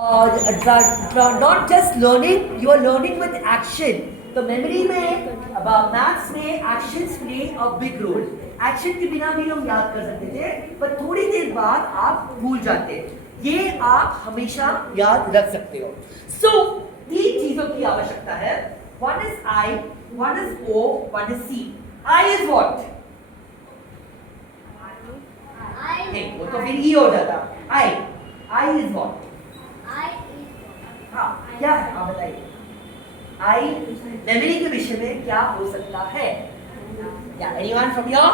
Not just learning, you are learning with action. तो memory में, maths में actions play a big role. Action के बिना भी हम याद कर सकते थे, पर थोड़ी देर बाद आप भूल जाते. ये आप हमेशा याद रख सकते हो. सो तीन चीजों की आवश्यकता है. One is I, one is O, one is C. I is what? नहीं, वो तो फिर ई हो जाता. I is what? हाँ, क्या है आप बताइए. आई मेमोरी के विषय में क्या हो सकता है? क्या एनीवन फ्रॉम योर?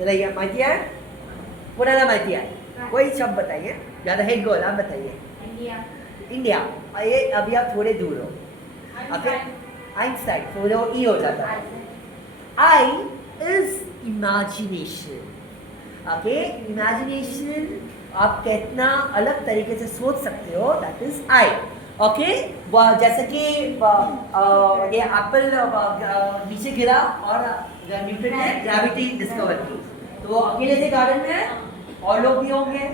बताइए. माहिती है? पुराना माहिती है? कोई शब्द बताइए. ज्यादा हेड गोल आप बताइए. इंडिया. ये अभी आप थोड़े दूर हो. ओके. आइंस्टाइन थोड़े ई हो जाता है. I is imagination. Okay. Imagination आप कितना अलग तरीके से सोच सकते हो, दैट इज आई. ओके. जैसे कि ये एप्पल नीचे गिरा और न्यूटन ने ग्रेविटी डिस्कवर की, तो अकेले थे गार्डन में, और लोग भी होंगे,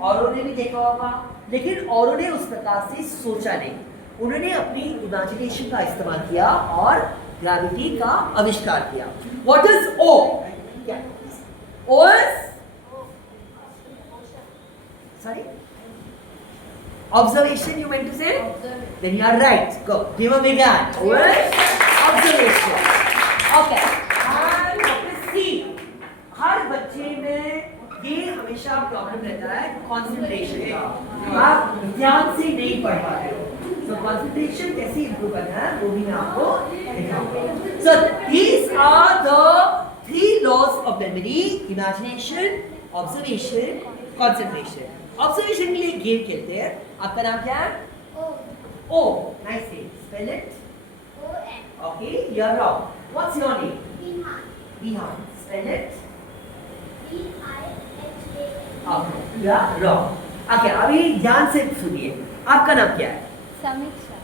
औरों ने भी देखा होगा, लेकिन औरों ने उस प्रकार से सोचा नहीं. उन्होंने अपनी इमेजिनेशन का इस्तेमाल किया और ग्रेविटी का आविष्कार किया. What is O? O is sorry, observation you meant to say? Then you are right. Go. Give a big hand. What? Observation. Okay. And what is C? हर बच्चे में ये हमेशा प्रॉब्लम रहता है कंसंट्रेशन का. आप ध्यान से नहीं पढ़ पाते हो. So concentration कैसे improve करना है वो भी मैं आपको दिखाऊंगा. So these are the three laws of memory: imagination, observation, concentration. Observation के लिए गेम खेलते हैं. आपका नाम क्या है? ओ. Nice name. Spell it. Okay. You are wrong. What's your name? Vihan. Spell it. Okay. You are wrong. Okay. अभी ध्यान से सुनिए. आपका नाम क्या है? Samiksha.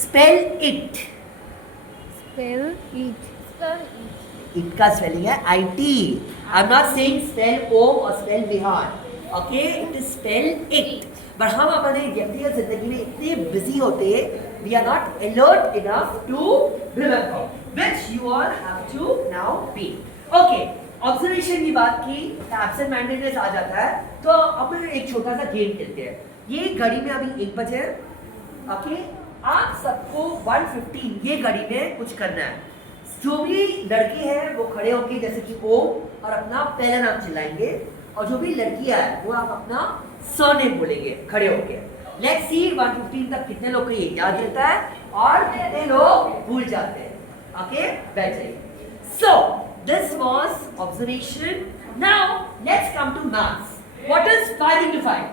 Spell it. Spell it. It का स्पेलिंग है IT. I am not saying spell Om और spell Vihan. Okay. It is spell it. पर हम अपने व्यक्तिगत जिंदगी में इतने बिजी होते हैं, we are not alert enough to remember, which you all have to now be. Okay. Observation की बात की, एब्सेंट माइंडेडनेस आ जाता है, तो अब एक छोटा सा गेम खेलते हैं. ये घड़ी में अभी 1 बजे. ओके. आप सबको 1:15 ये घड़ी में कुछ करना है. जो भी लड़के हैं वो खड़े होंगे जैसे कि ओ, और अपना पहला नाम चिल्लाएंगे, और जो भी लड़कियां है वो आप अपना सरनेम बोलेंगे खड़े होके. लेट्स सी 1:15 तक कितने लोग को ये याद रहता है और कितने लोग भूल जाते हैं. ओके. बैठ जाइए. So this was observation. Now let's come to maths. What is 5 into 5?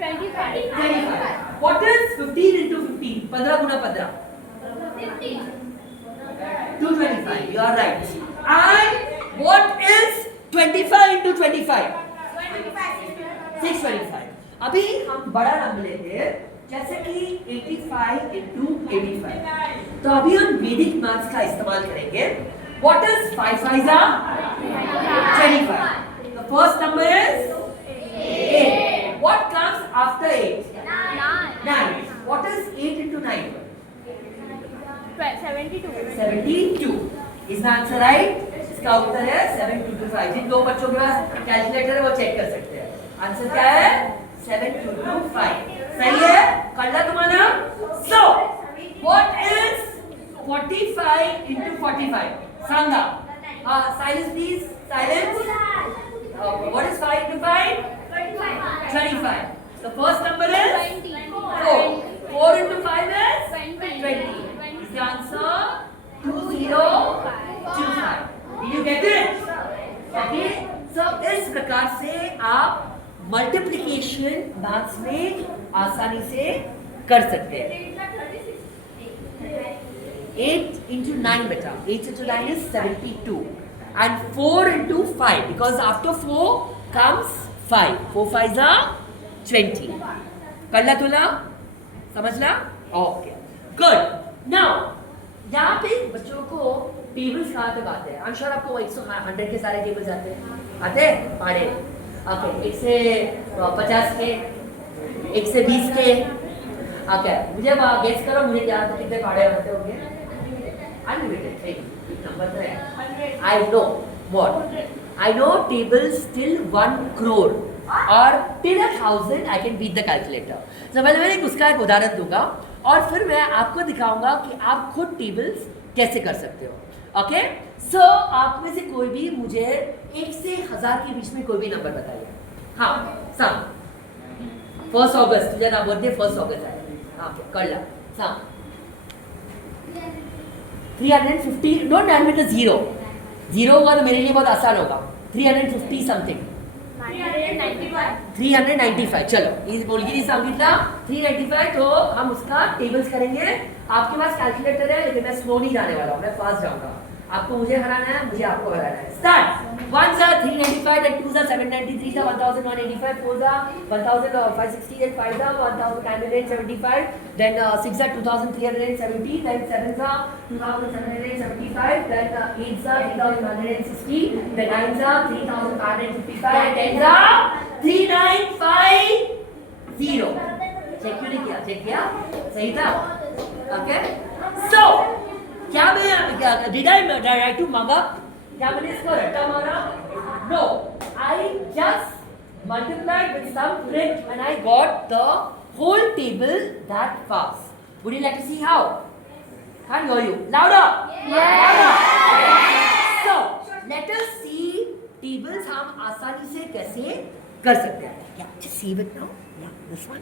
25. What is 15 into 15? 15 गुना 15. 225. You are right. And what is 25 into 25? 625. अभी हम बड़ा नंबर लेते हैं, जैसे कि 85 into 85. तो अभी हम वैदिक मैथ्स का इस्तेमाल करेंगे. What is 5 5s are 25. The first number is 8. What comes after 8? 9. What is 8 into 9? 72. Is the answer right? इसका उत्तर है 7225. जिन दो बच्चों के पास कैलकुलेटर है वो चेक कर सकते हैं. आंसर क्या है? 7225. सही है? कल्ला तुम्हारा. So what is 45 into 45? Sanga. Silence please. Silence. What is 5 into 5? 25. The first number is 4. 4 into 5 is 20. Is the answer 2025. Did you get it? Okay. So इस प्रकार से आप मल्टीप्लिकेशन मैथ्स में आसानी से कर सकते हैं. 8 into 9 बेटा. 8 into 9 is 72. And 4 into 5, because after 4 comes 5. 4 5s are 20. कल्ला तुला समझना? Okay. Good. Now यहाँ पे बच्चों को टेबल्स कहाँ तक आते हैं? I'm sure आपको 100 के सारे टेबल्स आते हैं. पढ़े. ओके. 1 से 50 के 1 से 20 के ओके मुझे गेस करो मुझे क्या कितने पहाड़े बनते होंगे अनलिमिटेड नंबर तो है I know what I know tables till 1 crore और till 1000 I can beat the calculator तो पहले मैं उसका एक उदाहरण दूंगा और फिर मैं आपको दिखाऊंगा कि आप खुद टेबल्स कैसे कर सकते हो ओके सो आप में से कोई भी मुझे 1 से 1000 के बीच में कोई भी नंबर बताइए हाँ सांग 1 अगस्त तुझे ना बर्थडे 1 अगस्त आहे हाँ कळलं सांग 350 don't end with the zero zero वर मेरे लिए बहुत आसान होगा 350 समथिंग 395 चलो इस बोलगी ने सांगितला 395 तो हम उसका टेबल्स करेंगे आपके पास कैलकुलेटर है लेकिन मैं स्लो नहीं जाने वाला हूं मैं फास्ट जाऊंगा आपको मुझे हराना है मुझे आपको हराना है start 1 are 395 and 2 are 793 are 1185 4 are 1560 and 5 are 1975 then 6 are 2370 then 7 are 2775 then 8 are 3160 then 9 are 3555 and 10 are 3950 check क्यों नहीं किया चेक किया सही था ओके सो क्या मैं did I write to mug up क्या मैंने इसको रट्टा मारा no I just multiplied with some trick and I got the whole table that fast would you like to see how can't hear you louder louder so let us see tables हम आसानी से कैसे कर सकते हैं yeah just see it now yeah this one